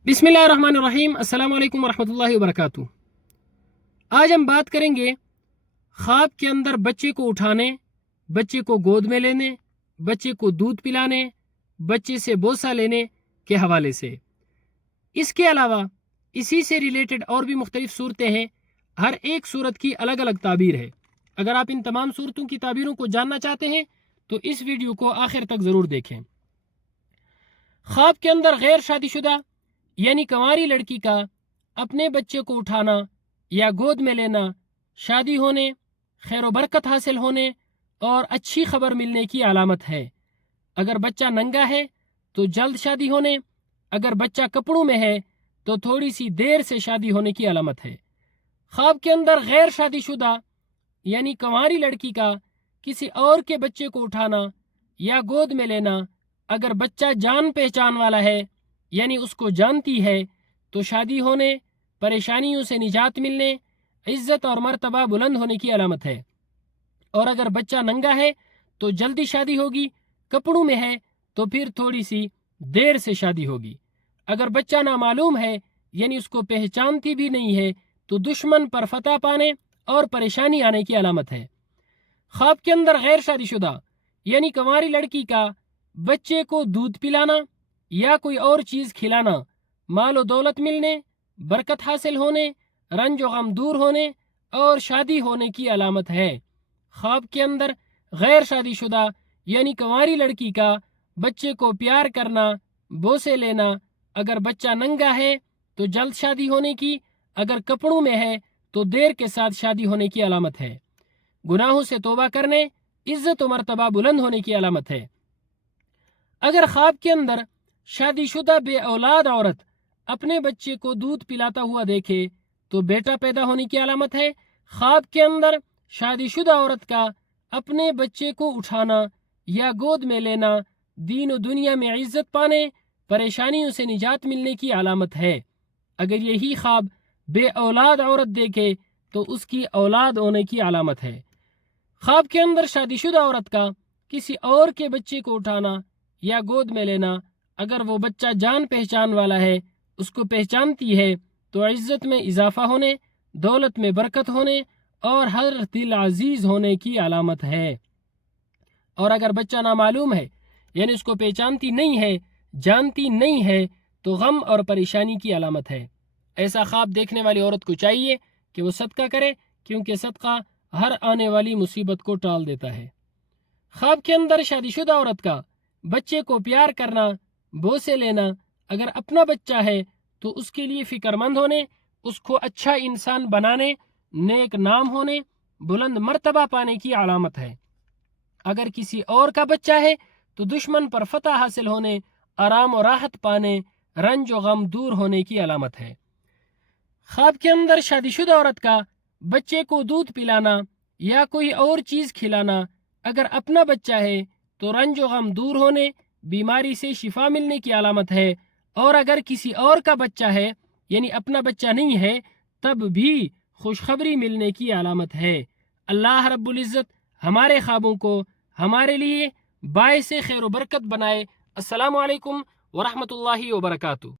بسم اللہ الرحمن الرحیم۔ السلام علیکم ورحمۃ اللہ وبرکاتہ۔ آج ہم بات کریں گے خواب کے اندر بچے کو اٹھانے، بچے کو گود میں لینے، بچے کو دودھ پلانے، بچے سے بوسہ لینے کے حوالے سے۔ اس کے علاوہ اسی سے ریلیٹڈ اور بھی مختلف صورتیں ہیں۔ ہر ایک صورت کی الگ الگ تعبیر ہے۔ اگر آپ ان تمام صورتوں کی تعبیروں کو جاننا چاہتے ہیں تو اس ویڈیو کو آخر تک ضرور دیکھیں۔ خواب کے اندر غیر شادی شدہ یعنی کنواری لڑکی کا اپنے بچے کو اٹھانا یا گود میں لینا شادی ہونے، خیر و برکت حاصل ہونے اور اچھی خبر ملنے کی علامت ہے۔ اگر بچہ ننگا ہے تو جلد شادی ہونے، اگر بچہ کپڑوں میں ہے تو تھوڑی سی دیر سے شادی ہونے کی علامت ہے۔ خواب کے اندر غیر شادی شدہ یعنی کنواری لڑکی کا کسی اور کے بچے کو اٹھانا یا گود میں لینا اگر بچہ جان پہچان والا ہے یعنی اس کو جانتی ہے تو شادی ہونے، پریشانیوں سے نجات ملنے، عزت اور مرتبہ بلند ہونے کی علامت ہے۔ اور اگر بچہ ننگا ہے تو جلدی شادی ہوگی، کپڑوں میں ہے تو پھر تھوڑی سی دیر سے شادی ہوگی۔ اگر بچہ نامعلوم ہے یعنی اس کو پہچانتی بھی نہیں ہے تو دشمن پر فتح پانے اور پریشانی آنے کی علامت ہے۔ خواب کے اندر غیر شادی شدہ یعنی کنواری لڑکی کا بچے کو دودھ پلانا یا کوئی اور چیز کھلانا مال و دولت ملنے، برکت حاصل ہونے، رنج و غم دور ہونے اور شادی ہونے کی علامت ہے۔ خواب کے اندر غیر شادی شدہ یعنی کنواری لڑکی کا بچے کو پیار کرنا، بوسے لینا، اگر بچہ ننگا ہے تو جلد شادی ہونے کی، اگر کپڑوں میں ہے تو دیر کے ساتھ شادی ہونے کی علامت ہے۔ گناہوں سے توبہ کرنے، عزت و مرتبہ بلند ہونے کی علامت ہے۔ اگر خواب کے اندر شادی شدہ بے اولاد عورت اپنے بچے کو دودھ پلاتا ہوا دیکھے تو بیٹا پیدا ہونے کی علامت ہے۔ خواب کے اندر شادی شدہ عورت کا اپنے بچے کو اٹھانا یا گود میں لینا دین و دنیا میں عزت پانے، پریشانیوں سے نجات ملنے کی علامت ہے۔ اگر یہی خواب بے اولاد عورت دیکھے تو اس کی اولاد ہونے کی علامت ہے۔ خواب کے اندر شادی شدہ عورت کا کسی اور کے بچے کو اٹھانا یا گود میں لینا اگر وہ بچہ جان پہچان والا ہے، اس کو پہچانتی ہے تو عزت میں اضافہ ہونے، دولت میں برکت ہونے اور ہر دل عزیز ہونے کی علامت ہے۔ اور اگر بچہ نامعلوم ہے یعنی اس کو پہچانتی نہیں ہے، جانتی نہیں ہے تو غم اور پریشانی کی علامت ہے۔ ایسا خواب دیکھنے والی عورت کو چاہیے کہ وہ صدقہ کرے، کیونکہ صدقہ ہر آنے والی مصیبت کو ٹال دیتا ہے۔ خواب کے اندر شادی شدہ عورت کا بچے کو پیار کرنا، بوسے لینا اگر اپنا بچہ ہے تو اس کے لیے فکر مند ہونے، اس کو اچھا انسان بنانے، نیک نام ہونے، بلند مرتبہ پانے کی علامت ہے۔ اگر کسی اور کا بچہ ہے تو دشمن پر فتح حاصل ہونے، آرام و راحت پانے، رنج و غم دور ہونے کی علامت ہے۔ خواب کے اندر شادی شدہ عورت کا بچے کو دودھ پلانا یا کوئی اور چیز کھلانا اگر اپنا بچہ ہے تو رنج و غم دور ہونے، بیماری سے شفا ملنے کی علامت ہے۔ اور اگر کسی اور کا بچہ ہے یعنی اپنا بچہ نہیں ہے تب بھی خوشخبری ملنے کی علامت ہے۔ اللہ رب العزت ہمارے خوابوں کو ہمارے لیے باعث خیر و برکت بنائے۔ السلام علیکم ورحمۃ اللہ وبرکاتہ۔